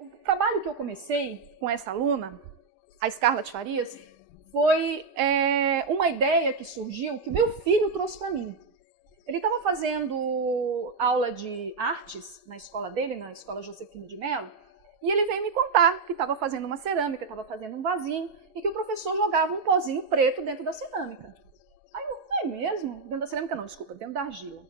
O trabalho que eu comecei com essa aluna, a Scarlett Farias, foi uma ideia que surgiu, que o meu filho trouxe para mim. Ele estava fazendo aula de artes na escola dele, na Escola Josefina de Mello, e ele veio me contar que estava fazendo uma cerâmica, estava fazendo um vasinho, e que o professor jogava um pozinho preto dentro da cerâmica. Aí eu falei, é mesmo? Dentro da cerâmica não, desculpa, dentro da argila.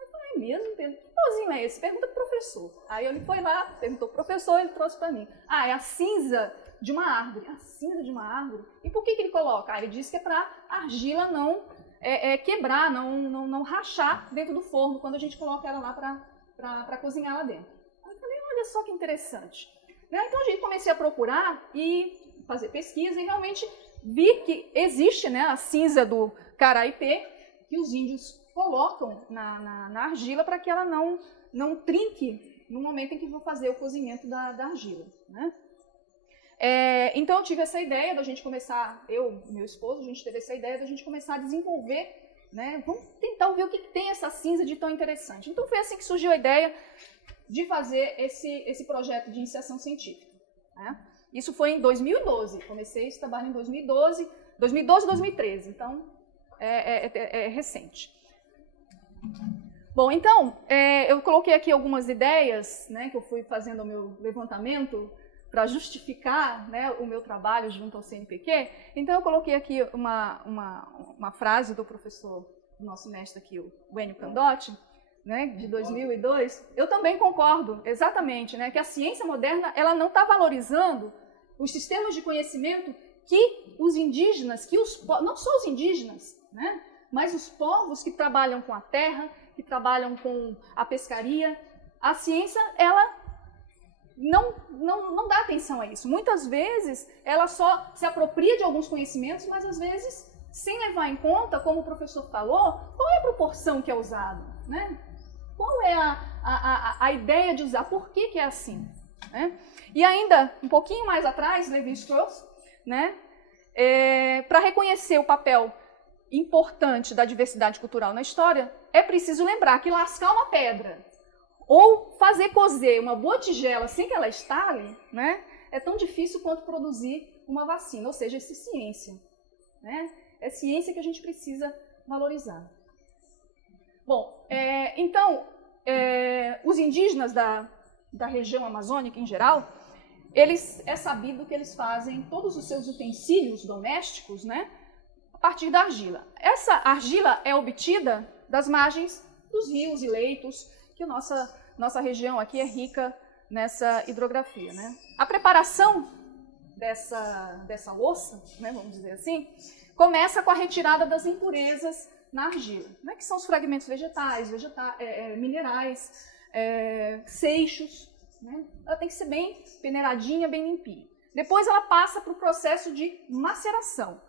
Eu falei, é mesmo? Que pozinho é esse? Pergunta pro professor. Aí ele foi lá, perguntou pro professor, ele trouxe para mim. Ah, é a cinza de uma árvore. A cinza de uma árvore? E por que ele coloca? Ah, ele disse que é para a argila não quebrar, não rachar dentro do forno, quando a gente coloca ela lá para cozinhar lá dentro. Aí eu falei, olha só que interessante. Então a gente comecei a procurar e fazer pesquisa e realmente vi que existe, né, a cinza do caraipê que os índios colocam na argila para que ela não trinque no momento em que vão fazer o cozimento da argila, né? Então eu tive essa ideia da gente começar, eu e meu esposo, a gente teve essa ideia da gente começar a desenvolver, né? Vamos tentar ver o que tem essa cinza de tão interessante. Então foi assim que surgiu a ideia de fazer esse projeto de iniciação científica, né? Isso foi em 2012, comecei esse trabalho em 2012, 2013, então é recente. Bom, então, eu coloquei aqui algumas ideias, né, que eu fui fazendo o meu levantamento para justificar, né, o meu trabalho junto ao CNPq. Então, eu coloquei aqui uma frase do professor, do nosso mestre aqui, o Enio Candotti, né, de 2002. Eu também concordo, exatamente, né, que a ciência moderna ela não está valorizando os sistemas de conhecimento que os indígenas, não só os indígenas, né, mas os povos que trabalham com a terra, que trabalham com a pescaria, a ciência, ela não dá atenção a isso. Muitas vezes, ela só se apropria de alguns conhecimentos, mas às vezes, sem levar em conta, como o professor falou, qual é a proporção que é usada, né? Qual é a ideia de usar, por que é assim, né? E ainda, um pouquinho mais atrás, Levi-Strauss, né, para reconhecer o papel importante da diversidade cultural na história, é preciso lembrar que lascar uma pedra ou fazer cozer uma boa tigela sem que ela estale, né, é tão difícil quanto produzir uma vacina, ou seja, isso é ciência, né? É ciência que a gente precisa valorizar. Bom, então, os indígenas da região amazônica em geral, é sabido que eles fazem todos os seus utensílios domésticos, né, a partir da argila. Essa argila é obtida das margens dos rios e leitos, que a nossa região aqui é rica nessa hidrografia, né? A preparação dessa louça, né, vamos dizer assim, começa com a retirada das impurezas na argila, né, que são os fragmentos vegetais, minerais, seixos, né? Ela tem que ser bem peneiradinha, bem limpinha. Depois ela passa para o processo de maceração.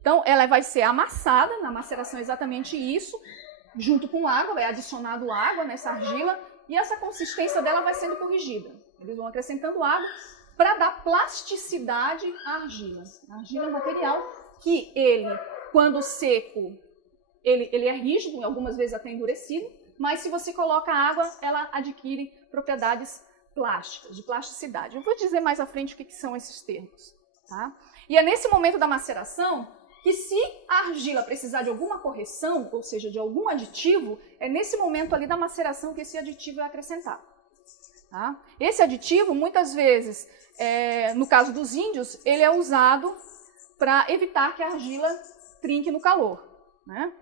Então, ela vai ser amassada, na maceração é exatamente isso, junto com água, vai adicionado água nessa argila, e essa consistência dela vai sendo corrigida. Eles vão acrescentando água para dar plasticidade à argila. A argila é um material que quando seco, ele é rígido, algumas vezes até endurecido, mas se você coloca água, ela adquire propriedades plásticas, de plasticidade. Eu vou dizer mais à frente o que são esses termos, tá? E é nesse momento da maceração que, se a argila precisar de alguma correção, ou seja, de algum aditivo, é nesse momento ali da maceração que esse aditivo é acrescentado. Tá? Esse aditivo, muitas vezes, no caso dos índios, ele é usado para evitar que a argila trinque no calor, né?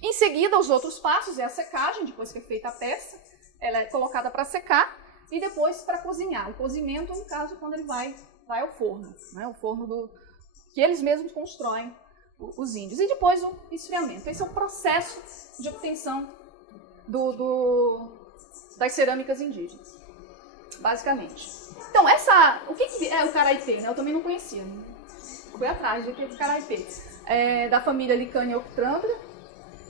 Em seguida, os outros passos é a secagem, depois que é feita a peça, ela é colocada para secar e depois para cozinhar. O cozimento, no caso, quando ele vai ao forno, né? O forno que eles mesmos constroem, os índios. E depois o esfriamento. Esse é o processo de obtenção das cerâmicas indígenas, basicamente. Então, o que é o caraipê? Né? Eu também não conhecia. Né? Fui atrás do que é o caraipê. Da família Licanioctrandra.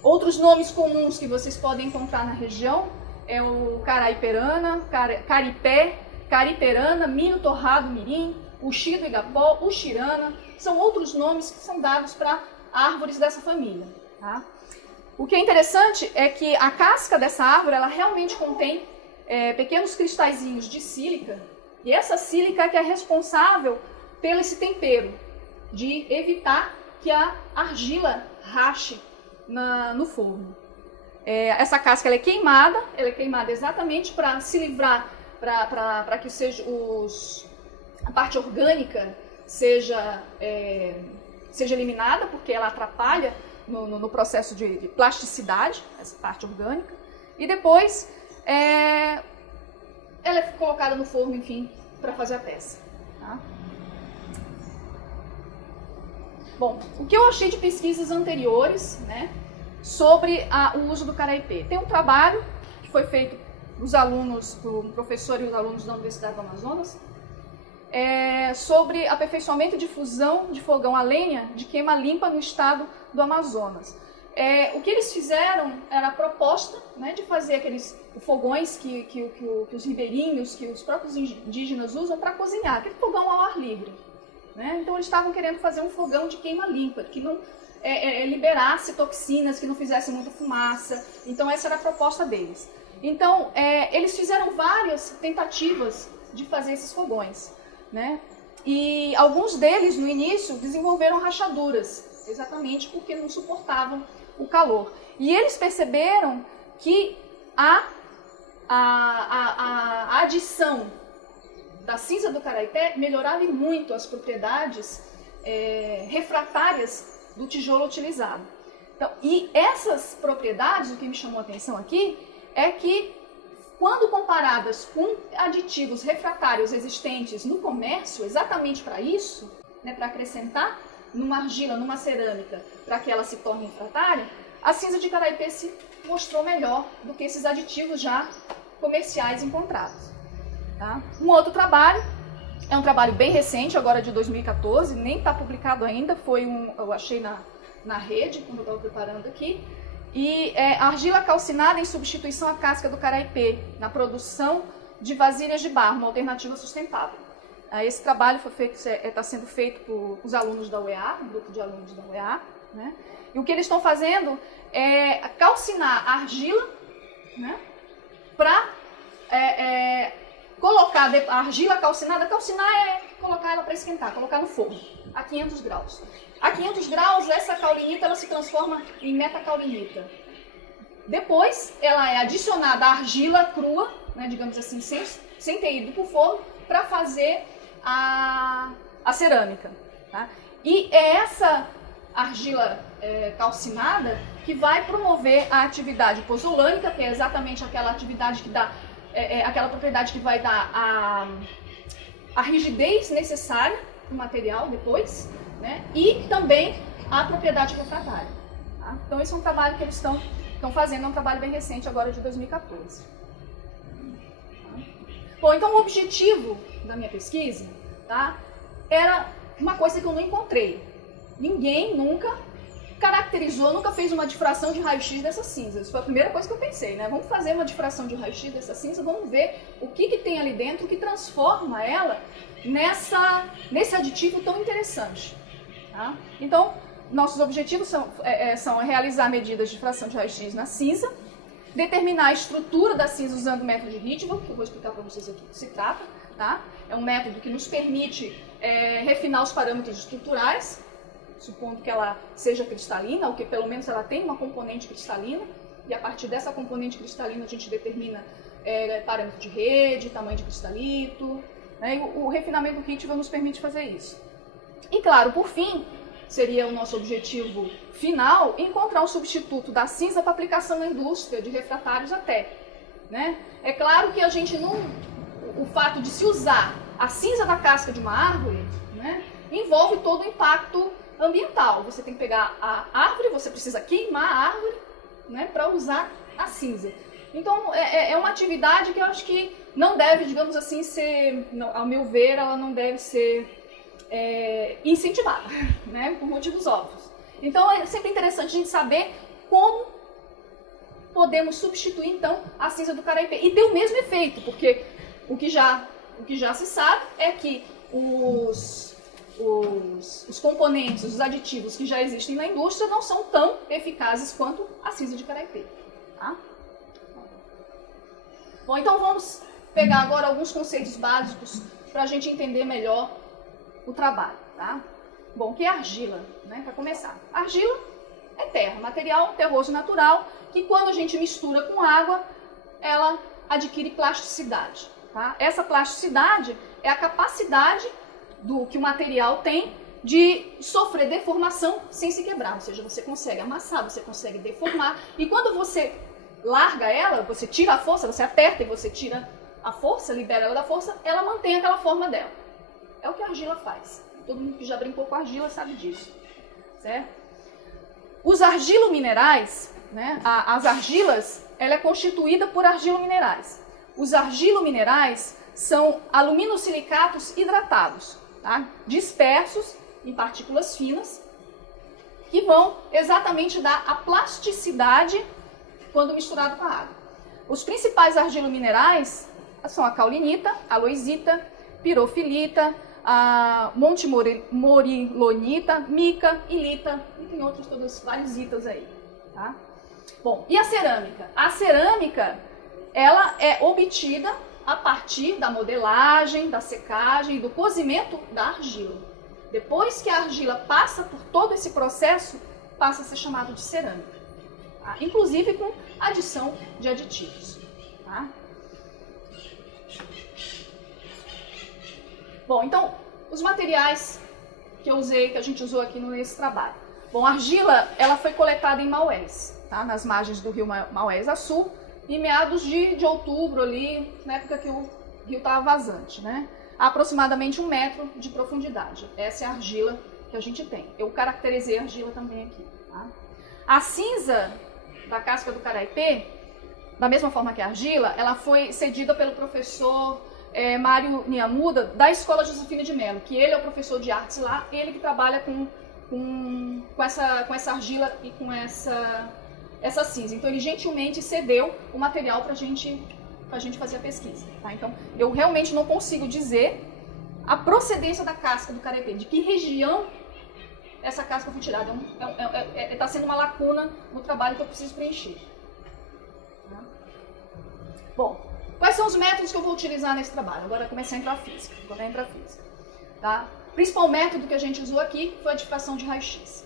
Outros nomes comuns que vocês podem encontrar na região é o caraiperana, caripé, cariperana, milho torrado mirim, uxi do igapó, uxirana. São outros nomes que são dados para árvores dessa família. Tá? O que é interessante é que a casca dessa árvore ela realmente contém pequenos cristalzinhos de sílica, E essa sílica que é responsável pelo esse tempero, de evitar que a argila rache no forno. Essa casca ela é queimada exatamente para se livrar, para que a parte orgânica seja eliminada, porque ela atrapalha no processo de plasticidade, essa parte orgânica. E depois ela é colocada no forno, enfim, para fazer a peça. Tá? Bom, o que eu achei de pesquisas anteriores, né, sobre o uso do caraipê? Tem um trabalho que foi feito pelos alunos, por um professor e os alunos da Universidade do Amazonas, sobre aperfeiçoamento e difusão de fogão a lenha de queima limpa no estado do Amazonas. O que eles fizeram era a proposta, né, de fazer aqueles fogões que os ribeirinhos, que os próprios indígenas usam para cozinhar, aquele fogão ao ar livre. Né? Então eles estavam querendo fazer um fogão de queima limpa, que não liberasse toxinas, que não fizesse muita fumaça. Então essa era a proposta deles. Então eles fizeram várias tentativas de fazer esses fogões. Né? E alguns deles, no início, desenvolveram rachaduras, exatamente porque não suportavam o calor. E eles perceberam que a adição da cinza do caraipé melhorava muito as propriedades refratárias do tijolo utilizado. Então, e essas propriedades, o que me chamou a atenção aqui, é que quando comparadas com aditivos refratários existentes no comércio, exatamente para isso, né, para acrescentar numa argila, numa cerâmica, para que ela se torne refratária, a cinza de caraipé se mostrou melhor do que esses aditivos já comerciais encontrados. Tá? Um outro trabalho, é um trabalho bem recente, agora de 2014, nem está publicado ainda, eu achei na rede, quando eu estava preparando aqui, e argila calcinada em substituição à casca do caraipê, na produção de vasilhas de barro, uma alternativa sustentável. Esse trabalho está sendo feito por os alunos da UEA, um grupo de alunos da UEA, né? E o que eles estão fazendo é calcinar a argila, né, para colocar a argila calcinada. Calcinar é colocar ela para esquentar, colocar no forno, a 500 graus. A 500 graus, essa caulinita ela se transforma em metacaulinita. Depois, ela é adicionada à argila crua, né, digamos assim, sem ter ido para o forno, para fazer a cerâmica. Tá? E é essa argila calcinada que vai promover a atividade pozolânica, que é exatamente aquela atividade que dá, aquela propriedade que vai dar a rigidez necessária do material depois, né? E também a propriedade refratária. Tá? Então esse é um trabalho que eles estão fazendo, é um trabalho bem recente, agora de 2014. Tá? Bom, então o objetivo da minha pesquisa, tá, era uma coisa que eu não encontrei. Ninguém nunca caracterizou, nunca fez uma difração de raio-x dessa cinza. Isso foi a primeira coisa que eu pensei, né? Vamos fazer uma difração de raio-x dessa cinza, vamos ver o que tem ali dentro que transforma ela nesse aditivo tão interessante. Tá? Então, nossos objetivos são realizar medidas de fração de raio-x na cinza, determinar a estrutura da cinza usando o método de Rietveld, que eu vou explicar para vocês aqui o que se trata. Tá? É um método que nos permite refinar os parâmetros estruturais, supondo que ela seja cristalina, ou que pelo menos ela tenha uma componente cristalina, e a partir dessa componente cristalina a gente determina parâmetro de rede, tamanho de cristalito, né? E o refinamento Rietveld nos permite fazer isso. E claro, por fim, seria o nosso objetivo final, encontrar um substituto da cinza para aplicação na indústria, de refratários até. Né? É claro que a gente não... O fato de se usar a cinza da casca de uma árvore, né, envolve todo o impacto ambiental. Você tem que pegar a árvore, você precisa queimar a árvore, né, para usar a cinza. Então, é uma atividade que eu acho que não deve, digamos assim, ser, ao meu ver, ela não deve ser incentivada, né, por motivos óbvios. Então, é sempre interessante a gente saber como podemos substituir, então, a cinza do caraipê e ter o mesmo efeito, porque o que já se sabe é que os componentes, os aditivos que já existem na indústria não são tão eficazes quanto a cinza de caraipê. Tá? Bom, então vamos pegar agora alguns conceitos básicos para a gente entender melhor o trabalho, tá? Bom, o que é argila, né? Para começar. Argila é terra, material terroso natural, que quando a gente mistura com água, ela adquire plasticidade, tá? Essa plasticidade é a capacidade que o material tem de sofrer deformação sem se quebrar, ou seja, você consegue amassar, você consegue deformar, e quando você larga ela, você tira a força, você aperta e você tira a força, libera ela da força, ela mantém aquela forma dela. É o que a argila faz. Todo mundo que já brincou com argila sabe disso, certo? Os argilominerais, né, as argilas, ela é constituída por argilominerais. Os argilominerais são aluminosilicatos hidratados, tá? Dispersos em partículas finas, que vão exatamente dar a plasticidade quando misturado com a água. Os principais argilominerais são a caulinita, a aloisita, pirofilita, a montemorilonita, mica, ilita, e tem outros todos, vários itas aí, tá? Bom, e a cerâmica? A cerâmica, ela é obtida a partir da modelagem, da secagem e do cozimento da argila. Depois que a argila passa por todo esse processo, passa a ser chamado de cerâmica, tá? Inclusive com adição de aditivos, tá? Bom, então, os materiais que a gente usou aqui nesse trabalho. Bom, a argila, ela foi coletada em Maués, tá? Nas margens do rio Maués a sul, em meados de outubro ali, na época que o rio estava vazante, né? A aproximadamente 1 metro de profundidade. Essa é a argila que a gente tem. Eu caracterizei a argila também aqui, tá? A cinza da casca do caraipê, da mesma forma que a argila, ela foi cedida pelo professor Mário Niamuda, da Escola Josefina de Mello, que ele é o professor de artes lá, ele que trabalha com essa argila e com essa cinza. Então ele gentilmente cedeu o material para a gente fazer a pesquisa, tá? Então eu realmente não consigo dizer a procedência da casca do caraipê, de que região essa casca foi tirada. Está sendo uma lacuna no trabalho que eu preciso preencher. Tá? Bom, quais são os métodos que eu vou utilizar nesse trabalho? Agora começa a entrar a física. Tá? O principal método que a gente usou aqui foi a difração de raio-x,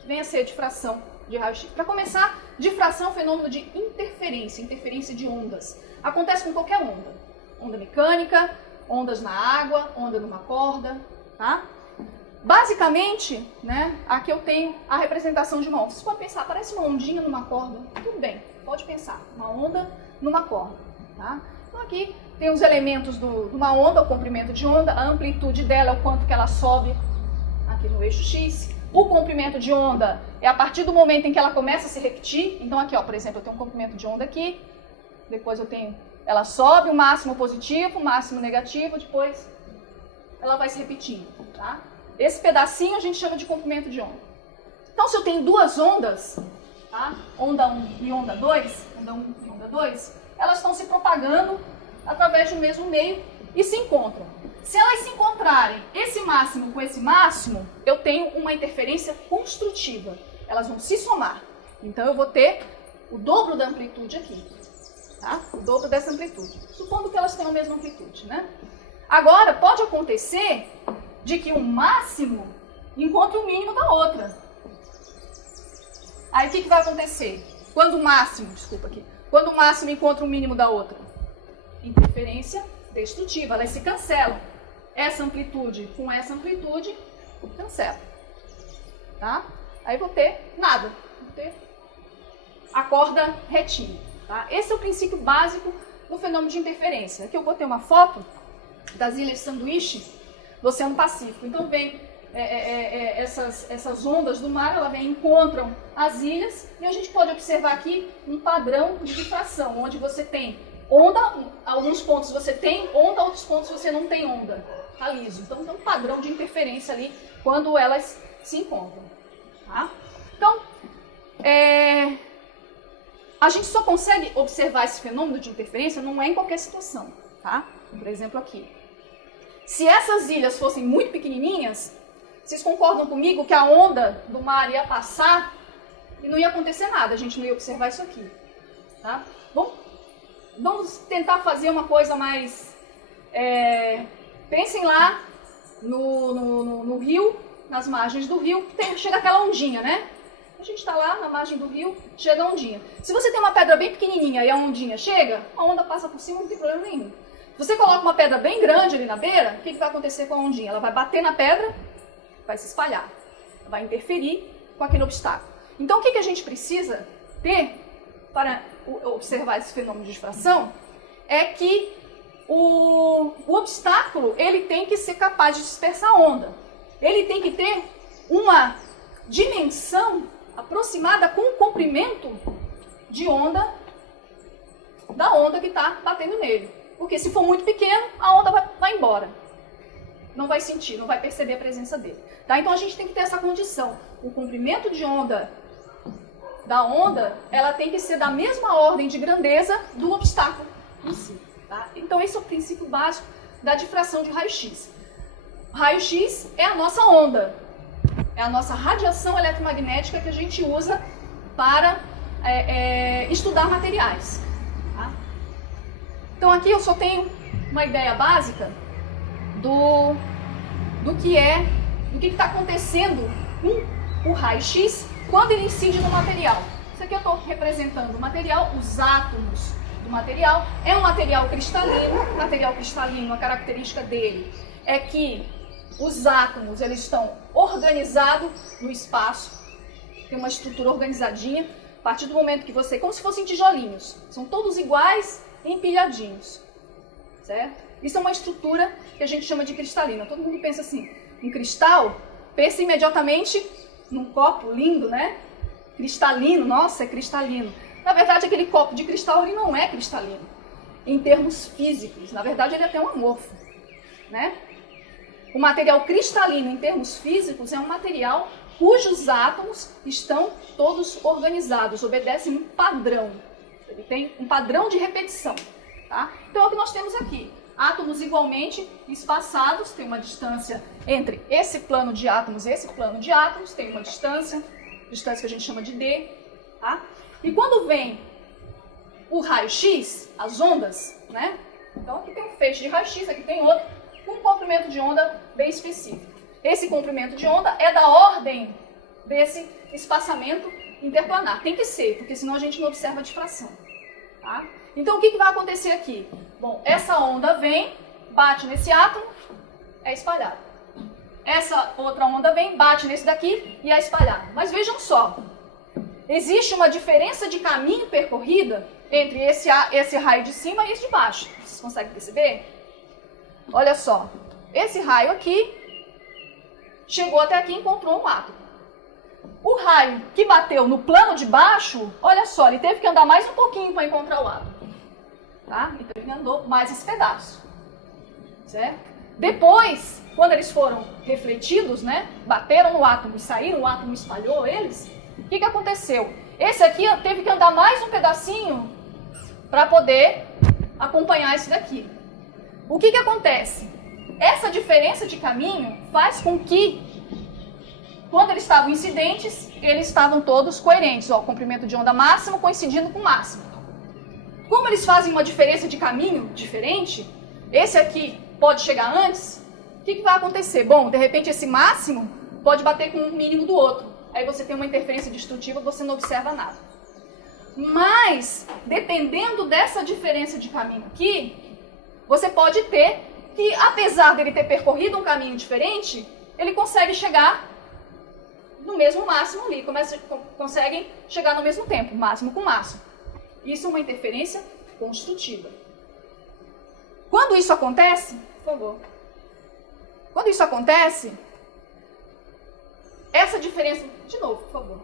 que vem a ser a difração de raio-x. Para começar, difração é um fenômeno de interferência de ondas. Acontece com qualquer onda. Onda mecânica, ondas na água, onda numa corda, tá? Basicamente, né, aqui eu tenho a representação de uma onda. Vocês podem pensar, parece uma ondinha numa corda. Tudo bem, pode pensar, uma onda numa corda, tá? Então aqui tem os elementos de uma onda, o comprimento de onda, a amplitude dela é o quanto que ela sobe aqui no eixo X. O comprimento de onda é a partir do momento em que ela começa a se repetir. Então aqui, ó, por exemplo, eu tenho um comprimento de onda aqui, depois ela sobe, o máximo positivo, o máximo negativo, depois ela vai se repetindo, tá? Esse pedacinho a gente chama de comprimento de onda. Então, se eu tenho duas ondas, tá? Onda 1 e onda 2, elas estão se propagando através do mesmo meio e se encontram. Se elas se encontrarem, esse máximo com esse máximo, eu tenho uma interferência construtiva. Elas vão se somar. Então, eu vou ter o dobro da amplitude aqui. Tá? O dobro dessa amplitude. Supondo que elas tenham a mesma amplitude, né? Agora, pode acontecer de que um máximo encontre o mínimo da outra. Aí, o que vai acontecer? Quando o máximo encontra o mínimo da outra? Interferência destrutiva. Elas se cancelam. Essa amplitude com essa amplitude, cancela. Tá? Aí vou ter nada. Vou ter a corda retinha. Tá? Esse é o princípio básico do fenômeno de interferência. Aqui eu botei uma foto das Ilhas Sanduíche do Oceano Pacífico. Então vem essas ondas do mar, elas encontram as ilhas e a gente pode observar aqui um padrão de difração, onde você tem onda, alguns pontos você tem onda, outros pontos você não tem onda. Tá liso. Então tem um padrão de interferência ali quando elas se encontram. Tá? Então, a gente só consegue observar esse fenômeno de interferência não é em qualquer situação, tá? Por exemplo, aqui. Se essas ilhas fossem muito pequenininhas, vocês concordam comigo que a onda do mar ia passar e não ia acontecer nada, a gente não ia observar isso aqui, tá? Bom, Vamos tentar fazer uma coisa mais... pensem lá no rio, nas margens do rio, chega aquela ondinha, né? A gente está lá na margem do rio, chega a ondinha. Se você tem uma pedra bem pequenininha e a ondinha chega, a onda passa por cima, não tem problema nenhum. Se você coloca uma pedra bem grande ali na beira, o que vai acontecer com a ondinha? Ela vai bater na pedra, vai se espalhar, vai interferir com aquele obstáculo. Então, o que a gente precisa ter para observar esse fenômeno de difração é que o obstáculo ele tem que ser capaz de dispersar a onda. Ele tem que ter uma dimensão aproximada com o comprimento de onda da onda que está batendo nele. Porque se for muito pequeno, a onda vai embora. Não vai sentir, não vai perceber a presença dele. Tá? Então a gente tem que ter essa condição. O comprimento de onda da onda, ela tem que ser da mesma ordem de grandeza do obstáculo em si. Tá? Então esse é o princípio básico da difração de raio-x. Raio-x é a nossa onda. É a nossa radiação eletromagnética que a gente usa para estudar materiais. Tá? Então aqui eu só tenho uma ideia básica do que está acontecendo com o raio-x quando ele incide no material. Isso aqui eu estou representando o material, os átomos do material. É um material cristalino. Material cristalino, a característica dele é que os átomos eles estão organizados no espaço, tem uma estrutura organizadinha. A partir do momento que você, como se fossem tijolinhos, são todos iguais, empilhadinhos, certo? Isso é uma estrutura que a gente chama de cristalina. Todo mundo pensa assim, em cristal, pensa imediatamente num copo lindo, né? Cristalino, nossa, é cristalino. Na verdade, aquele copo de cristal ele não é cristalino, em termos físicos. Na verdade, ele é até um amorfo, né? O material cristalino, em termos físicos, é um material cujos átomos estão todos organizados, obedecem um padrão. Ele tem um padrão de repetição. Tá? Então é o que nós temos aqui. Átomos igualmente espaçados, tem uma distância entre esse plano de átomos e esse plano de átomos, tem uma distância que a gente chama de D. Tá? E quando vem o raio-x, as ondas, né? Então aqui tem um feixe de raio-x, aqui tem outro, com um comprimento de onda bem específico. Esse comprimento de onda é da ordem desse espaçamento interplanar. Tem que ser, porque senão a gente não observa a difração. Tá? Então o que vai acontecer aqui? Bom, essa onda vem, bate nesse átomo, é espalhada. Essa outra onda vem, bate nesse daqui e é espalhada. Mas vejam só, existe uma diferença de caminho percorrida entre esse raio de cima e esse de baixo. Vocês conseguem perceber? Olha só, esse raio aqui chegou até aqui e encontrou um átomo. O raio que bateu no plano de baixo, olha só, ele teve que andar mais um pouquinho para encontrar o átomo. Tá? Então ele andou mais esse pedaço. Certo? Depois, quando eles foram refletidos, né, bateram no átomo e saíram, o átomo espalhou eles, o que aconteceu? Esse aqui teve que andar mais um pedacinho para poder acompanhar esse daqui. O que acontece? Essa diferença de caminho faz com que, quando eles estavam incidentes, eles estavam todos coerentes. Ó, o comprimento de onda máximo coincidindo com o máximo. Como eles fazem uma diferença de caminho diferente, esse aqui pode chegar antes, o que vai acontecer? Bom, de repente esse máximo pode bater com o mínimo do outro. Aí você tem uma interferência destrutiva, você não observa nada. Mas, dependendo dessa diferença de caminho aqui, você pode ter que, apesar dele ter percorrido um caminho diferente, ele consegue chegar no mesmo máximo ali, conseguem chegar no mesmo tempo, máximo com máximo. Isso é uma interferência construtiva. Quando isso acontece, por favor, quando isso acontece, essa diferença, de novo, por favor,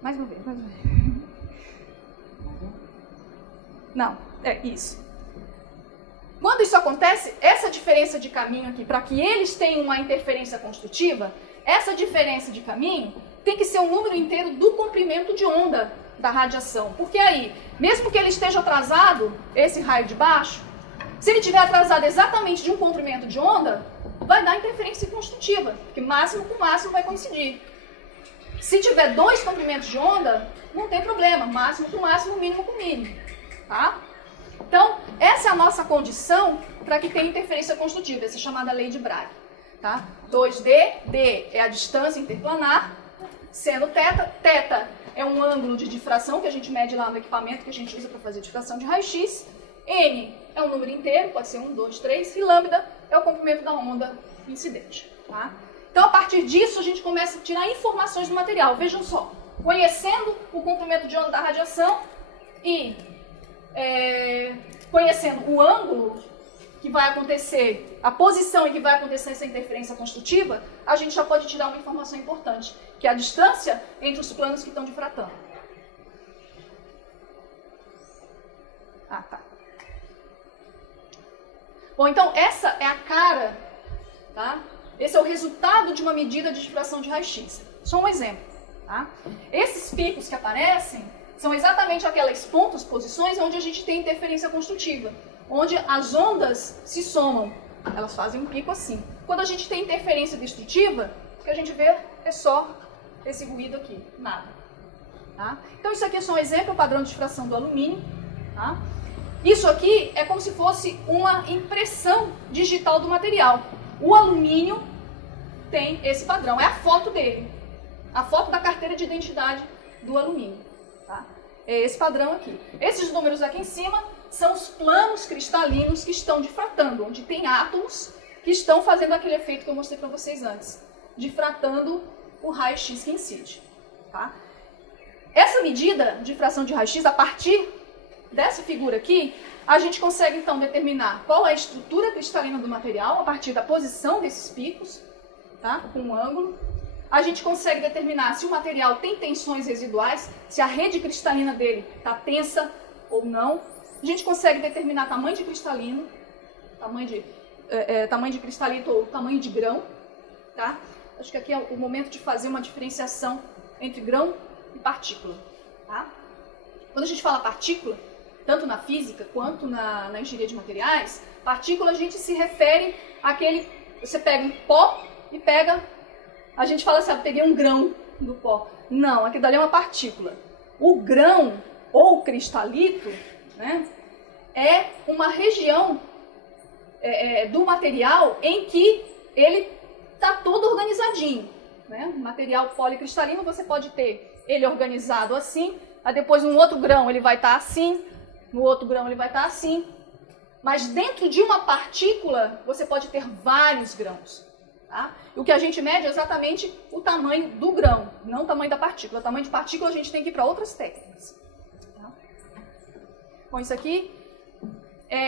mais uma vez. Não, é isso. Quando isso acontece, essa diferença de caminho aqui, para que eles tenham uma interferência construtiva, essa diferença de caminho tem que ser um número inteiro do comprimento de onda da radiação. Porque aí, mesmo que ele esteja atrasado, esse raio de baixo, se ele estiver atrasado exatamente de um comprimento de onda, vai dar interferência construtiva, porque máximo com máximo vai coincidir. Se tiver dois comprimentos de onda, não tem problema, máximo com máximo, mínimo com mínimo. Tá? Então, essa é a nossa condição para que tenha interferência construtiva, essa chamada lei de Bragg. Tá? 2D, D é a distância interplanar, seno θ é um ângulo de difração que a gente mede lá no equipamento que a gente usa para fazer difração de raio-x, N é um número inteiro, pode ser 1, 2, 3, e lambda é o comprimento da onda incidente. Tá? Então, a partir disso, a gente começa a tirar informações do material. Vejam só, conhecendo o comprimento de onda da radiação e conhecendo o ângulo que vai acontecer, a posição em que vai acontecer essa interferência construtiva, a gente já pode tirar uma informação importante, que é a distância entre os planos que estão difratando. Tá. Bom, então essa é a cara, tá? Esse é o resultado de uma medida de difração de raio-x. Só um exemplo, tá? Esses picos que aparecem são exatamente aquelas pontos, posições, onde a gente tem interferência construtiva, onde as ondas se somam, elas fazem um pico assim. Quando a gente tem interferência destrutiva, o que a gente vê é só esse ruído aqui, nada. Tá? Então isso aqui é só um exemplo, padrão de difração do alumínio. Tá? Isso aqui é como se fosse uma impressão digital do material. O alumínio tem esse padrão, é a foto dele, a foto da carteira de identidade do alumínio. Tá? É esse padrão aqui. Esses números aqui em cima são os planos cristalinos que estão difratando, onde tem átomos que estão fazendo aquele efeito que eu mostrei para vocês antes, difratando o raio-x que incide. Tá? Essa medida de difração de raio-x, a partir dessa figura aqui, a gente consegue então determinar qual é a estrutura cristalina do material, a partir da posição desses picos, tá? Com um ângulo. A gente consegue determinar se o material tem tensões residuais, se a rede cristalina dele está tensa ou não. A gente consegue determinar tamanho de cristalino, tamanho de cristalito ou tamanho de grão. Tá? Acho que aqui é o momento de fazer uma diferenciação entre grão e partícula. Tá? Quando a gente fala partícula, tanto na física quanto na engenharia de materiais, partícula a gente se refere àquele... Você pega um pó e pega... A gente fala assim, peguei um grão do pó. Não, aquilo dali é uma partícula. O grão ou cristalito, né, é uma região do material em que ele está todo organizadinho. Né? Material policristalino, você pode ter ele organizado assim, aí depois no outro grão ele vai estar assim, no outro grão ele vai estar assim. Mas dentro de uma partícula, você pode ter vários grãos. Tá? E o que a gente mede é exatamente o tamanho do grão, não o tamanho da partícula. O tamanho de partícula a gente tem que ir para outras técnicas. Tá? Bom, isso aqui,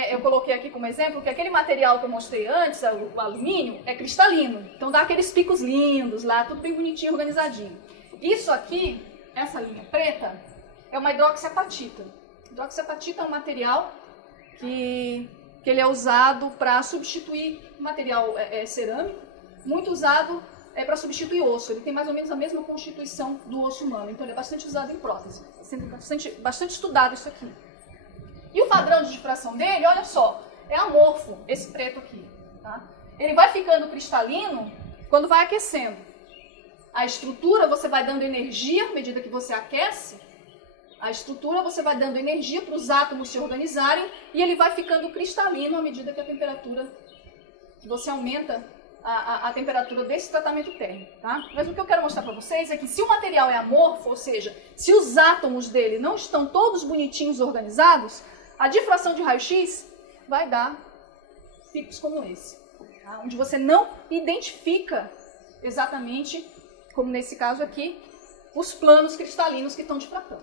eu coloquei aqui como exemplo que aquele material que eu mostrei antes, o alumínio, é cristalino. Então dá aqueles picos lindos lá, tudo bem bonitinho, organizadinho. Isso aqui, essa linha preta, é uma hidroxiapatita. Hidroxiapatita é um material que ele é usado para substituir material cerâmico, muito usado para substituir osso. Ele tem mais ou menos a mesma constituição do osso humano, então ele é bastante usado em prótese. É sempre bastante estudado isso aqui. E o padrão de difração dele, olha só, é amorfo, esse preto aqui. Tá? Ele vai ficando cristalino quando vai aquecendo. A estrutura você vai dando energia à medida que você aquece. A estrutura você vai dando energia para os átomos se organizarem e ele vai ficando cristalino à medida que a temperatura, que você aumenta a temperatura desse tratamento térmico. Tá? Mas o que eu quero mostrar para vocês é que se o material é amorfo, ou seja, se os átomos dele não estão todos bonitinhos organizados, a difração de raio-x vai dar picos como esse, tá? Onde você não identifica exatamente, como nesse caso aqui, os planos cristalinos que estão difratando.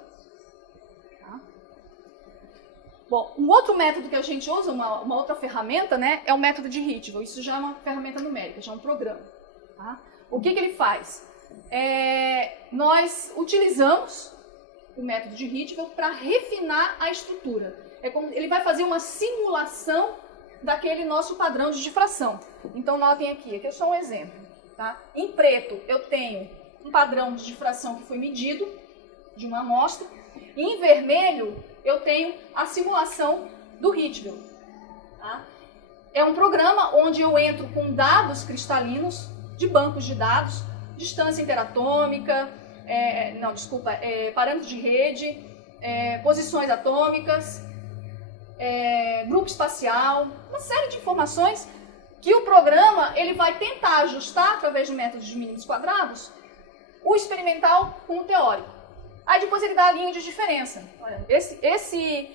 Tá? Bom, um outro método que a gente usa, uma outra ferramenta, né, é o método de Hitchell. Isso já é uma ferramenta numérica, já é um programa. Tá? O que ele faz? Nós utilizamos o método de Hitchell para refinar a estrutura. Ele vai fazer uma simulação daquele nosso padrão de difração. Então, notem aqui é só um exemplo. Tá? Em preto, eu tenho um padrão de difração que foi medido de uma amostra. E em vermelho, eu tenho a simulação do Hitchell. Tá? É um programa onde eu entro com dados cristalinos de bancos de dados, distância interatômica, parâmetros de rede, posições atômicas, grupo espacial, uma série de informações que o programa ele vai tentar ajustar através do método de mínimos quadrados o experimental com o teórico. Aí depois ele dá a linha de diferença. Olha, esse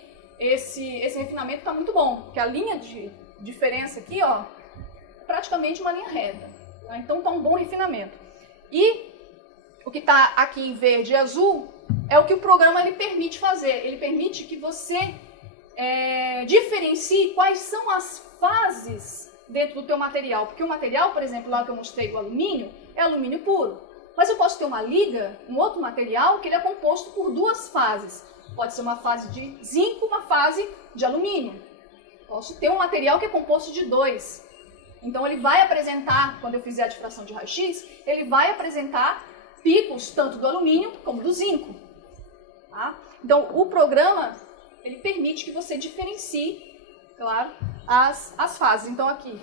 refinamento está muito bom, porque a linha de diferença aqui, ó, é praticamente uma linha reta. Tá? Então está um bom refinamento. E o que está aqui em verde e azul é o que o programa ele permite fazer. Ele permite que você diferencie quais são as fases dentro do teu material. Porque o material, por exemplo, lá que eu mostrei do alumínio, é alumínio puro. Mas eu posso ter uma liga, um outro material, que ele é composto por duas fases. Pode ser uma fase de zinco, uma fase de alumínio. Posso ter um material que é composto de dois. Então ele vai apresentar, quando eu fizer a difração de raio-x, ele vai apresentar picos tanto do alumínio como do zinco. Tá? Então o programa ele permite que você diferencie, claro, as fases. Então aqui,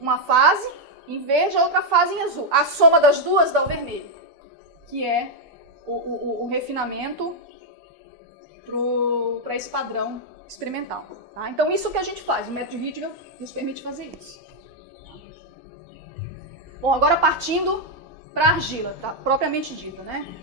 uma fase em verde, a outra fase em azul. A soma das duas dá o vermelho, que é o refinamento para esse padrão experimental. Tá? Então isso que a gente faz, o método de Ridgway nos permite fazer isso. Bom, agora partindo para a argila, tá? Propriamente dita, né?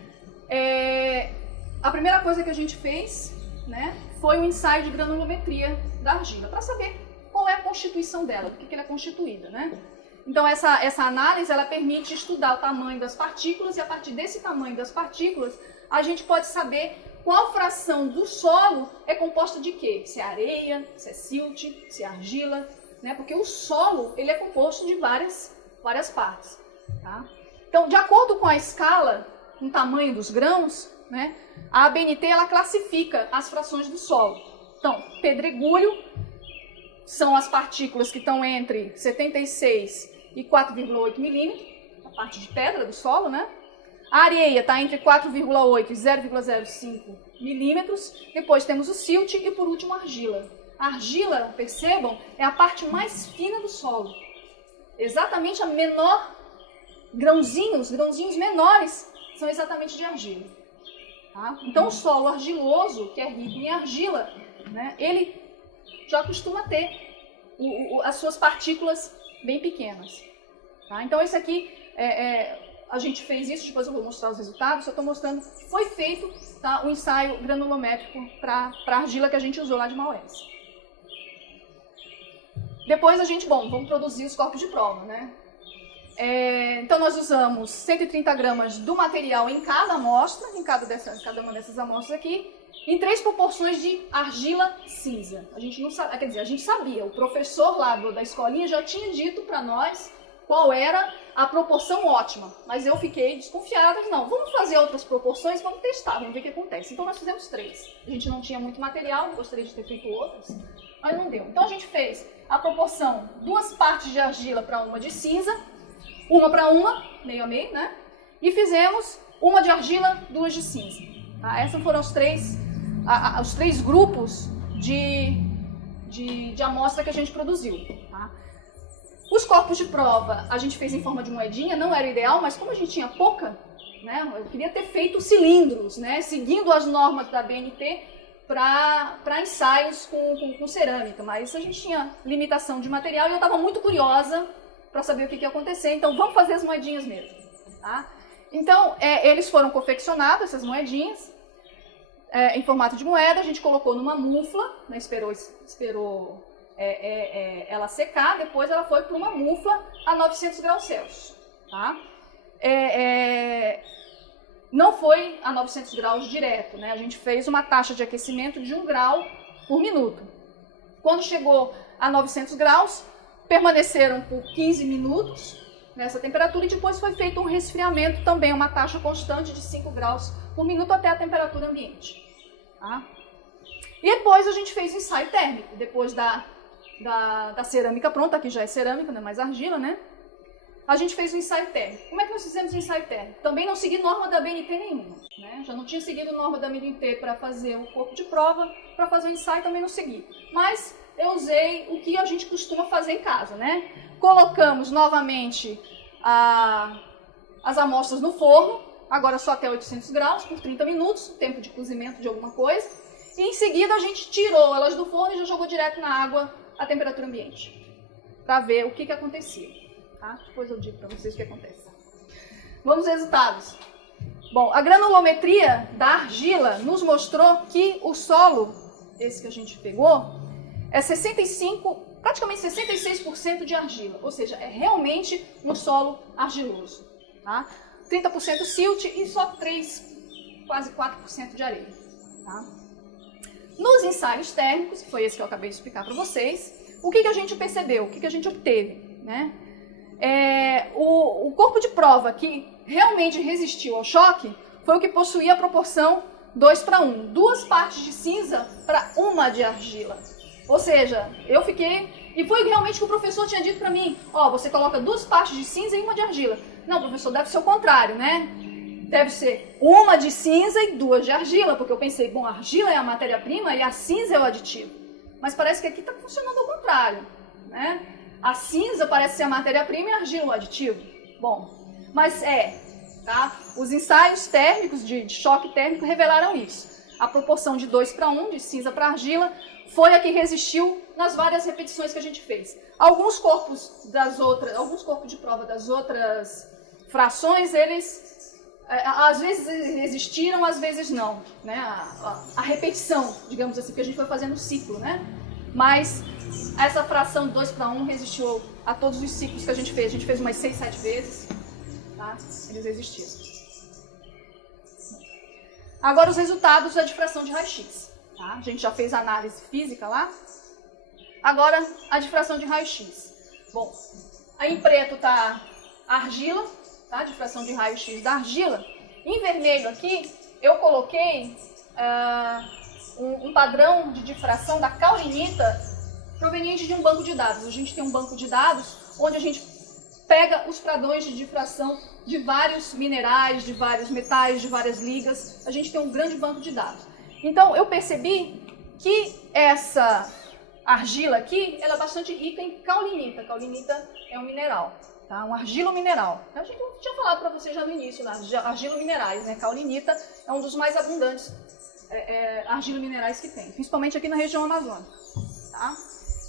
A primeira coisa que a gente fez, né, foi o ensaio de granulometria da argila, para saber qual é a constituição dela, do que ela é constituída, né? Então essa análise ela permite estudar o tamanho das partículas e a partir desse tamanho das partículas a gente pode saber qual fração do solo é composta de quê? Se é areia, se é silt, se é argila, né? Porque o solo ele é composto de várias partes. Tá? Então, de acordo com a escala, com o tamanho dos grãos, né, a ABNT ela classifica as frações do solo. Então, pedregulho são as partículas que estão entre 76 e 4,8 milímetros, a parte de pedra do solo, né? A areia está entre 4,8 e 0,05 milímetros. Depois temos o silt e, por último, a argila. A argila, percebam, é a parte mais fina do solo. Exatamente a menor, grãozinhos menores são exatamente de argila. Tá? Então o solo argiloso, que é rico em argila, né, ele já costuma ter as suas partículas bem pequenas. Tá? Então esse aqui, a gente fez isso, depois eu vou mostrar os resultados, eu estou mostrando que foi feito, tá, o ensaio granulométrico para a argila que a gente usou lá de Maués. Depois a gente, vamos produzir os corpos de prova, né? Então nós usamos 130 gramas do material em cada amostra, em cada uma dessas amostras aqui, em 3 proporções de argila cinza. A gente não sabia, quer dizer, a gente sabia, o professor lá da escolinha já tinha dito para nós qual era a proporção ótima, mas eu fiquei desconfiada, não, vamos fazer outras proporções, vamos testar, vamos ver o que acontece. Então nós fizemos 3. A gente não tinha muito material, gostaria de ter feito outras, mas não deu. Então a gente fez a proporção 2 partes de argila para uma de cinza, uma para uma, meio a meio, né? E fizemos uma de argila, 2 de cinza. Tá? Esses foram os 3 grupos de amostra que a gente produziu. Tá? Os corpos de prova a gente fez em forma de moedinha, não era ideal, mas como a gente tinha pouca, né? Eu queria ter feito cilindros, né? Seguindo as normas da BNT para ensaios com cerâmica, mas a gente tinha limitação de material e eu estava muito curiosa para saber o que ia acontecer, então vamos fazer as moedinhas mesmo. Tá? Então, eles foram confeccionados, essas moedinhas, em formato de moeda, a gente colocou numa mufla, né, esperou ela secar, depois ela foi para uma mufla a 900 graus Celsius. Tá? Não foi a 900 graus direto, né? A gente fez uma taxa de aquecimento de 1 grau por minuto. Quando chegou a 900 graus, permaneceram por 15 minutos nessa temperatura e depois foi feito um resfriamento também, uma taxa constante de 5 graus por minuto até a temperatura ambiente. Tá? E depois a gente fez o ensaio térmico, depois da cerâmica pronta, aqui já é cerâmica, não é mais argila, né? A gente fez o ensaio térmico. Como é que nós fizemos o ensaio térmico? Também não segui norma da BNT nenhuma, né? Já não tinha seguido norma da BNT para fazer o corpo de prova, para fazer o ensaio também não segui. Mas eu usei o que a gente costuma fazer em casa, né? Colocamos novamente as amostras no forno, agora só até 800 graus, por 30 minutos, tempo de cozimento de alguma coisa. E em seguida a gente tirou elas do forno e já jogou direto na água a temperatura ambiente, para ver o que acontecia. Tá? Depois eu digo para vocês o que acontece. Vamos aos resultados. Bom, a granulometria da argila nos mostrou que o solo, esse que a gente pegou, é praticamente 66% de argila, ou seja, é realmente um solo argiloso. Tá? 30% silt e só quase 4% de areia. Tá? Nos ensaios térmicos, que foi esse que eu acabei de explicar para vocês, o que a gente percebeu, o que a gente obteve? Né? O corpo de prova que realmente resistiu ao choque foi o que possuía a proporção 2:1, 2 partes de cinza para 1 de argila. Ou seja, eu fiquei... E foi realmente o que o professor tinha dito para mim. Ó, você coloca 2 partes de cinza e 1 de argila. Não, professor, deve ser o contrário, né? Deve ser 1 de cinza e 2 de argila, porque eu pensei, bom, a argila é a matéria-prima e a cinza é o aditivo. Mas parece que aqui está funcionando ao contrário, né? A cinza parece ser a matéria-prima e a argila o aditivo. Bom, mas tá? Os ensaios térmicos, de choque térmico, revelaram isso. A proporção de 2:1, de cinza para argila, foi a que resistiu nas várias repetições que a gente fez. Alguns corpos de prova das outras frações, eles às vezes resistiram, às vezes não. Né? A repetição, digamos assim, que a gente foi fazendo o ciclo, né? Mas essa fração de 2:1 resistiu a todos os ciclos que a gente fez. A gente fez umas 6, 7 vezes. Tá? Eles resistiram. Agora os resultados da difração de raio-x. Tá? A gente já fez a análise física lá. Agora a difração de raio-x. Bom, aí em preto está a argila, tá? A difração de raio-x da argila. Em vermelho aqui eu coloquei um padrão de difração da caulinita proveniente de um banco de dados. A gente tem um banco de dados onde a gente pega os padrões de difração de vários minerais, de vários metais, de várias ligas. A gente tem um grande banco de dados. Então eu percebi que essa argila aqui, ela é bastante rica em caulinita. Caulinita é um mineral, tá? Um argilomineral. A gente tinha falado para vocês já no início, argilominerais, né? Caulinita é um dos mais abundantes argilominerais que tem, principalmente aqui na região amazônica. Tá?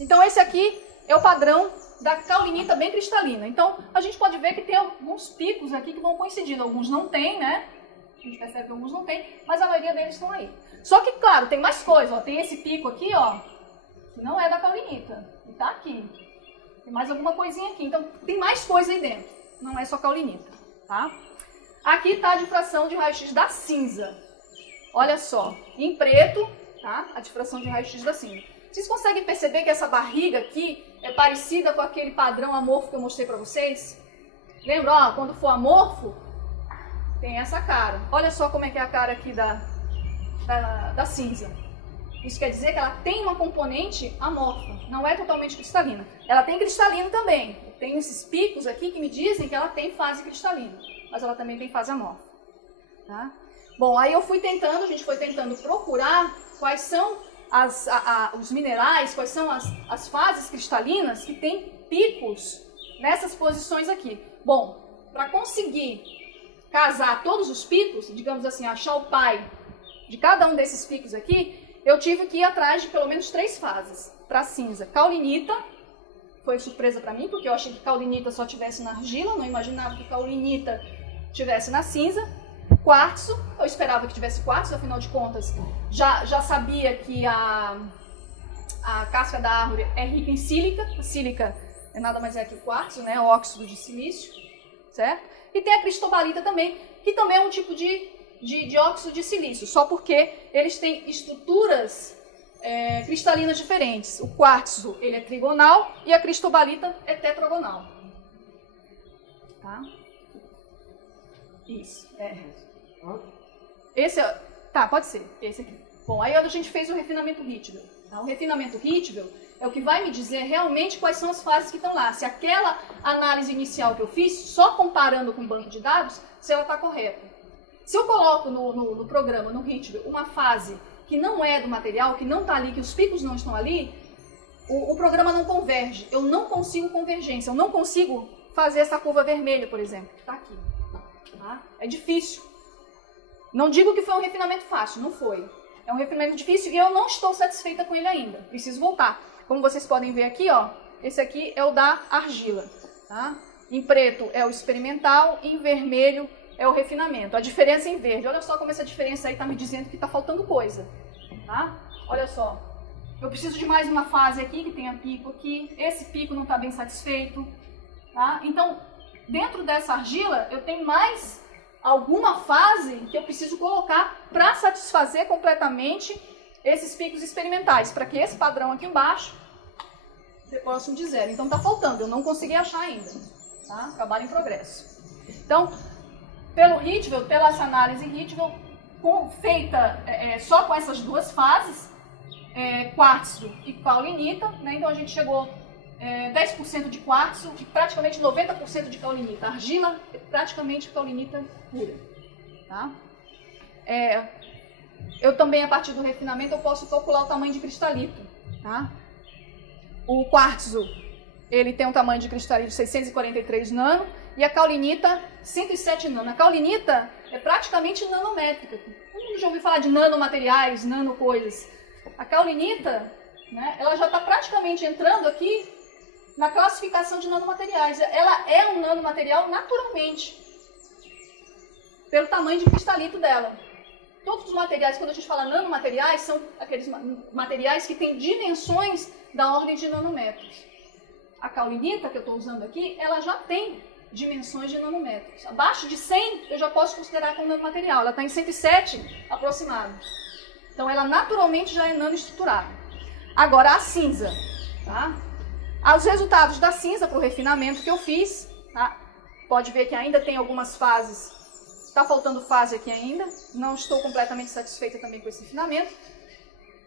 Então esse aqui é o padrão da caulinita bem cristalina. Então a gente pode ver que tem alguns picos aqui que vão coincidindo. Alguns não tem, né? A gente percebe que alguns não tem, mas a maioria deles estão aí. Só que, claro, tem mais coisa. Ó. Tem esse pico aqui, ó, que não é da caulinita. E tá aqui. Tem mais alguma coisinha aqui. Então tem mais coisa aí dentro. Não é só caulinita, tá? Aqui está a difração de raio-x da cinza. Olha só, em preto, tá? A difração de raio-x da cinza. Vocês conseguem perceber que essa barriga aqui é parecida com aquele padrão amorfo que eu mostrei para vocês? Lembra, ó, quando for amorfo, tem essa cara. Olha só como é que é a cara aqui da cinza. Isso quer dizer que ela tem uma componente amorfa, não é totalmente cristalina. Ela tem cristalino também. Tem esses picos aqui que me dizem que ela tem fase cristalina, mas ela também tem fase amorfa. Tá? Bom, aí a gente foi tentando procurar quais são os minerais, quais são as fases cristalinas que têm picos nessas posições aqui. Bom, para conseguir casar todos os picos, digamos assim, achar o pai de cada um desses picos aqui, eu tive que ir atrás de pelo menos 3 fases. Para cinza, caulinita, foi surpresa para mim, porque eu achei que caulinita só tivesse na argila, não imaginava que caulinita tivesse na cinza. Quartzo, eu esperava que tivesse quartzo, afinal de contas, já sabia que a casca da árvore é rica em sílica. A sílica é nada mais que o quartzo, né? O óxido de silício, certo? E tem a cristobalita também, que também é um tipo de óxido de silício, só porque eles têm estruturas cristalinas diferentes. O quartzo, ele é trigonal e a cristobalita é tetragonal. Tá? Isso, Esse tá, pode ser, esse aqui. Bom, aí a gente fez o refinamento Rietveld. Tá? O refinamento Rietveld é o que vai me dizer realmente quais são as fases que estão lá. Se aquela análise inicial que eu fiz, só comparando com o banco de dados, se ela está correta. Se eu coloco no programa, no Rietveld, uma fase que não é do material, que não está ali, que os picos não estão ali, o programa não converge. Eu não consigo convergência, eu não consigo fazer essa curva vermelha, por exemplo, que está aqui. Tá? É difícil. Não digo que foi um refinamento fácil, não foi. É um refinamento difícil e eu não estou satisfeita com ele ainda. Preciso voltar. Como vocês podem ver aqui, ó, esse aqui é o da argila. Tá? Em preto é o experimental e em vermelho é o refinamento. A diferença em verde. Olha só como essa diferença aí está me dizendo que está faltando coisa. Tá? Olha só. Eu preciso de mais uma fase aqui, que tenha pico aqui. Esse pico não está bem satisfeito. Tá? Então, dentro dessa argila, eu tenho mais alguma fase que eu preciso colocar para satisfazer completamente esses picos experimentais, para que esse padrão aqui embaixo dê próximo de zero. Então está faltando, eu não consegui achar ainda. Tá? Trabalho em progresso. Então, pelo Ritvel, pela essa análise Ritvel, feita só com essas duas fases, quartzo e caulinita, né? Então a gente chegou 10% de quartzo e praticamente 90% de caulinita. A argila é praticamente caulinita pura. Tá? Eu também, a partir do refinamento, eu posso calcular o tamanho de cristalito. Tá? O quartzo, ele tem um tamanho de cristalito de 643 nano e a caulinita 107 nano. A caulinita é praticamente nanométrica. Todo mundo já ouviu falar de nanomateriais, nanocoisas. A caulinita, né, ela já está praticamente entrando aqui na classificação de nanomateriais. Ela é um nanomaterial naturalmente, pelo tamanho de cristalito dela. Todos os materiais, quando a gente fala nanomateriais, são aqueles materiais que têm dimensões da ordem de nanômetros. A caulinita, que eu estou usando aqui, ela já tem dimensões de nanômetros. Abaixo de 100, eu já posso considerar como nanomaterial. Ela está em 107 aproximado. Então, ela naturalmente já é nanoestruturada. Agora, a cinza. Tá? Os resultados da cinza para o refinamento que eu fiz. Tá? Pode ver que ainda tem algumas fases. Está faltando fase aqui ainda. Não estou completamente satisfeita também com esse refinamento.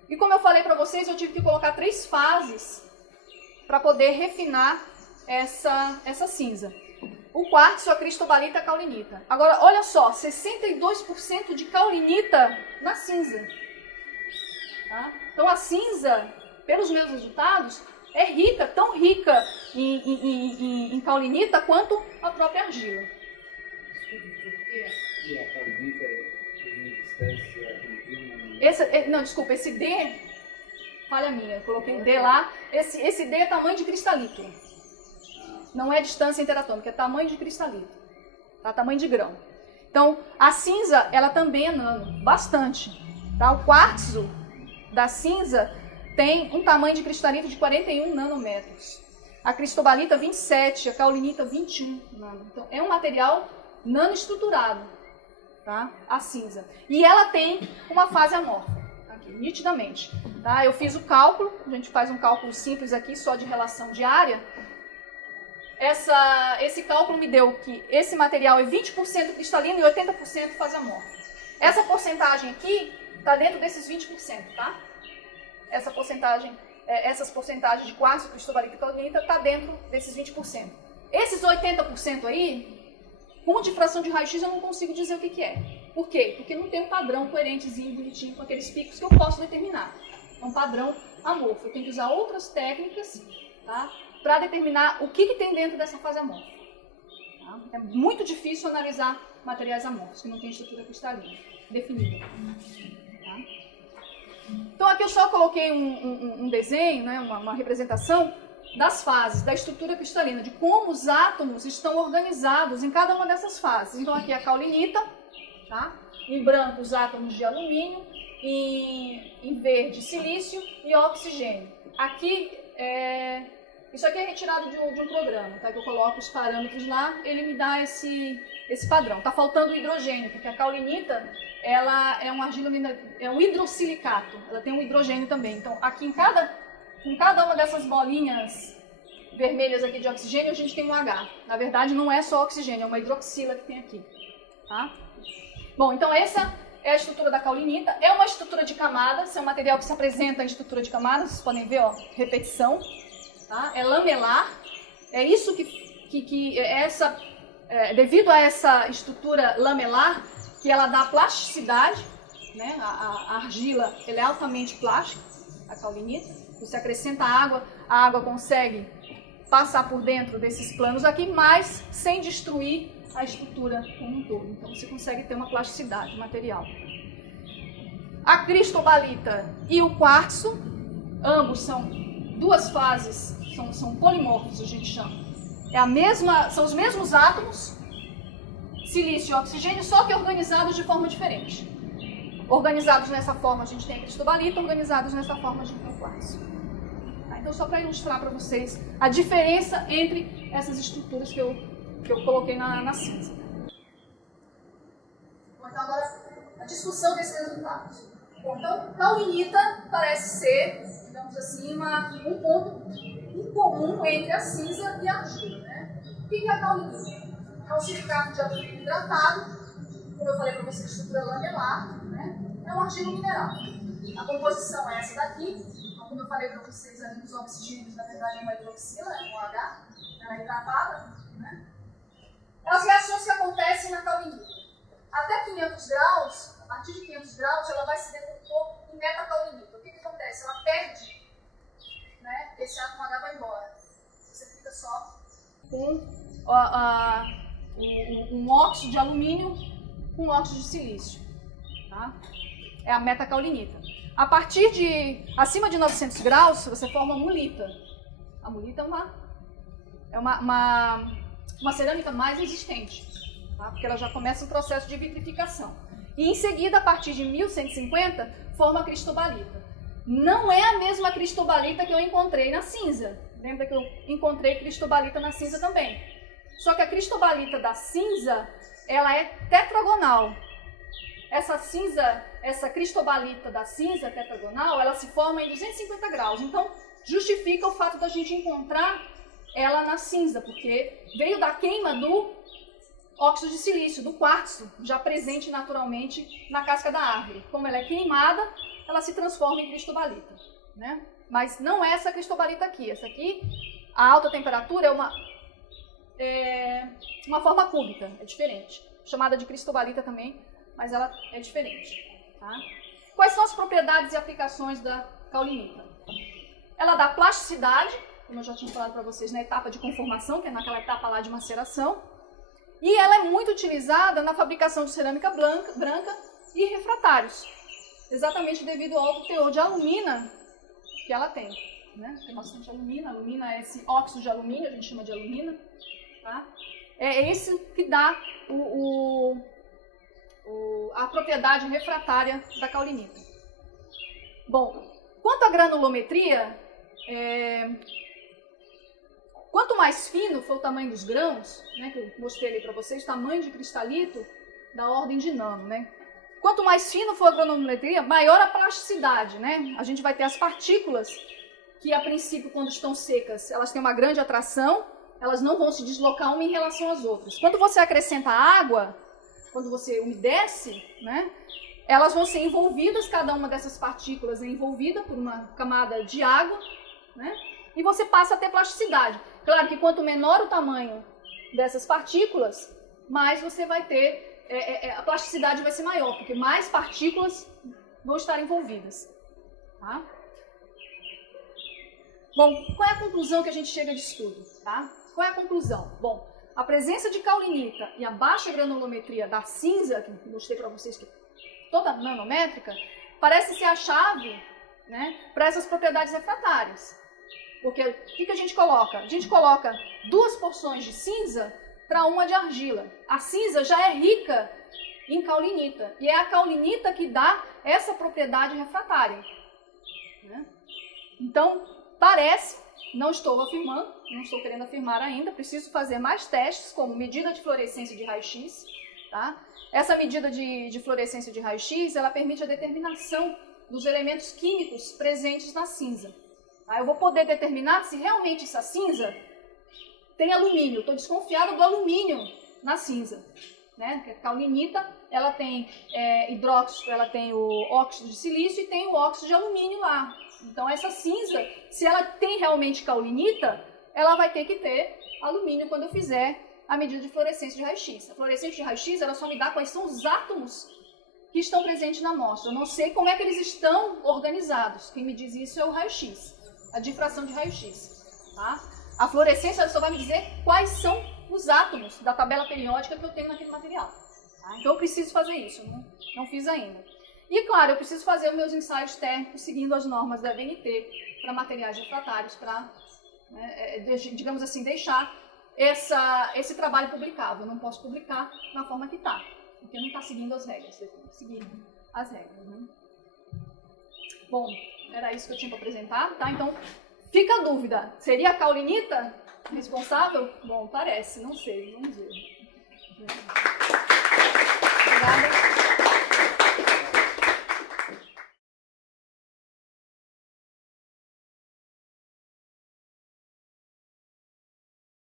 E como eu falei para vocês, eu tive que colocar 3 fases para poder refinar essa cinza. O quartzo, a cristobalita e a caulinita. Agora, olha só, 62% de caulinita na cinza. Tá? Então, a cinza, pelos meus resultados, é rica, tão rica em caulinita quanto a própria argila. E a caulinita tem distância Desculpa, esse D, falha minha, eu coloquei D lá. Esse D é tamanho de cristalito. Não é distância interatômica, é tamanho de cristalito. Tá? Tamanho de grão. Então, a cinza, ela também é nano, bastante. Tá? O quartzo da cinza tem um tamanho de cristalito de 41 nanômetros. A cristobalita, 27, a caulinita, 21 nano. Então, é um material nanoestruturado, tá? A cinza. E ela tem uma fase amorfa, aqui, nitidamente. Tá? Eu fiz o cálculo, a gente faz um cálculo simples aqui, só de relação de área. Esse cálculo me deu que esse material é 20% cristalino e 80% fase amorfa. Essa porcentagem aqui está dentro desses 20%, tá? Essas porcentagens de quartzo, cristobalita e caulinita está dentro desses 20%. Esses 80% aí, com difração de raio-x eu não consigo dizer o que é. Por quê? Porque não tem um padrão coerentezinho, bonitinho, com aqueles picos que eu posso determinar. É um padrão amorfo. Eu tenho que usar outras técnicas, tá, para determinar o que tem dentro dessa fase amorfa. Tá? É muito difícil analisar materiais amorfos, que não tem estrutura cristalina definida. Tá? Então aqui eu só coloquei um desenho, né, uma representação das fases, da estrutura cristalina, de como os átomos estão organizados em cada uma dessas fases. Então aqui é a caulinita, tá? Em branco os átomos de alumínio, em verde silício e oxigênio. Aqui, isso aqui é retirado de um programa, tá? Que eu coloco os parâmetros lá, ele me dá esse padrão. Está faltando hidrogênio, porque a caulinita ela é um hidrossilicato, ela tem um hidrogênio também. Então aqui em cada uma dessas bolinhas vermelhas aqui de oxigênio, a gente tem um H. Na verdade, não é só oxigênio, é uma hidroxila que tem aqui. Tá? Bom, então essa é a estrutura da caulinita. É uma estrutura de camadas, é um material que se apresenta em estrutura de camadas. Vocês podem ver, ó, repetição. Tá? É lamelar. É isso devido a essa estrutura lamelar, que ela dá plasticidade, né? A argila ela é altamente plástica, a caulinita. Você acrescenta água, a água consegue passar por dentro desses planos aqui, mas sem destruir a estrutura como um todo. Então você consegue ter uma plasticidade material. a cristobalita e o quartzo, ambos são duas fases, são polimorfos, a gente chama. São os mesmos átomos, silício e oxigênio, só que organizados de forma diferente. Organizados nessa forma a gente tem a cristobalita, organizados nessa forma a gente tem o quartzo. Tá? Então, só para ilustrar para vocês a diferença entre essas estruturas que eu coloquei na cinza. Bom, então, agora a discussão desses resultados. Bom, então, caulinita parece ser, digamos assim, um ponto incomum entre a cinza e a argila. Né? O que é a caulinita? É um silicato de alumínio hidratado, como eu falei para vocês, estrutura lamelar, né? É uma argila mineral. A composição é essa daqui, então, como eu falei para vocês ali, os oxigênios, na verdade, é uma hidroxila, é um H, ela é hidratada. Né? As reações que acontecem na caulinita. Até 500 graus, a partir de 500 graus, ela vai se decompor em metacaulinita. O que acontece? Ela perde, né? Esse átomo H vai embora. Você fica só com um óxido de alumínio com óxido de silício. Tá? É a metacaulinita. A partir de acima de 900 graus, você forma mulita. A mulita é uma cerâmica mais resistente, tá? Porque ela já começa o processo de vitrificação. E em seguida, a partir de 1150, forma a cristobalita. Não é a mesma cristobalita que eu encontrei na cinza. Lembra que eu encontrei cristobalita na cinza também? Só que a cristobalita da cinza, ela é tetragonal. Essa cristobalita da cinza tetragonal, ela se forma em 250 graus. Então, justifica o fato da gente encontrar ela na cinza, porque veio da queima do óxido de silício, do quartzo, já presente naturalmente na casca da árvore. Como ela é queimada, ela se transforma em cristobalita. Né? Mas não é essa cristobalita aqui. Essa aqui, a alta temperatura é uma forma cúbica, é diferente. Chamada de cristobalita também, mas ela é diferente. Tá? Quais são as propriedades e aplicações da caulinita? Ela dá plasticidade, como eu já tinha falado para vocês na etapa de conformação, que é naquela etapa lá de maceração. E ela é muito utilizada na fabricação de cerâmica branca e refratários. Exatamente devido ao alto teor de alumina que ela tem. Né? Tem bastante alumina. Alumina é esse óxido de alumínio, a gente chama de alumina. Tá? É esse que dá a propriedade refratária da caulinita. Bom, quanto à granulometria, quanto mais fino for o tamanho dos grãos, né, que eu mostrei ali para vocês, tamanho de cristalito da ordem de nano, né? Quanto mais fino for a granulometria, maior a plasticidade, né? A gente vai ter as partículas que, a princípio, quando estão secas, elas têm uma grande atração, elas não vão se deslocar uma em relação às outras. Quando você acrescenta água, quando você umedece, né, elas vão ser envolvidas, cada uma dessas partículas é envolvida por uma camada de água, né, e você passa a ter plasticidade. Claro que quanto menor o tamanho dessas partículas, mais você vai ter, a plasticidade vai ser maior, porque mais partículas vão estar envolvidas. Tá? Bom, qual é a conclusão que a gente chega disso tudo? Tá? Qual é a conclusão? Bom, a presença de caulinita e a baixa granulometria da cinza, que eu mostrei para vocês que é toda nanométrica, parece ser a chave, né, para essas propriedades refratárias. Porque o que a gente coloca? A gente coloca 2 porções de cinza para uma de argila. A cinza já é rica em caulinita, e é a caulinita que dá essa propriedade refratária. Né? Então, parece, não estou afirmando, não estou querendo afirmar ainda, preciso fazer mais testes, como medida de fluorescência de raio-x. Tá? Essa medida de fluorescência de raio-x, ela permite a determinação dos elementos químicos presentes na cinza. Tá? Eu vou poder determinar se realmente essa cinza tem alumínio. Estou desconfiada do alumínio na cinza. Né? Porque a caulinita, ela tem hidróxido, ela tem o óxido de silício e tem o óxido de alumínio lá. Então essa cinza, se ela tem realmente caulinita, ela vai ter que ter alumínio quando eu fizer a medida de fluorescência de raio-x. A fluorescência de raio-x, ela só me dá quais são os átomos que estão presentes na amostra. Eu não sei como é que eles estão organizados. Quem me diz isso é o raio-x, a difração de raio-x. Tá? A fluorescência só vai me dizer quais são os átomos da tabela periódica que eu tenho naquele material. Tá? Então eu preciso fazer isso, não fiz ainda. E, claro, eu preciso fazer os meus ensaios técnicos seguindo as normas da BNT para materiais refratários, para, digamos assim, deixar esse trabalho publicável. Eu não posso publicar na forma que está, porque não está seguindo as regras. Eu tenho que seguir as regras. Né? Bom, era isso que eu tinha para apresentar, tá? Então, fica a dúvida. Seria a caulinita responsável? Bom, parece, não sei, vamos ver. Obrigada.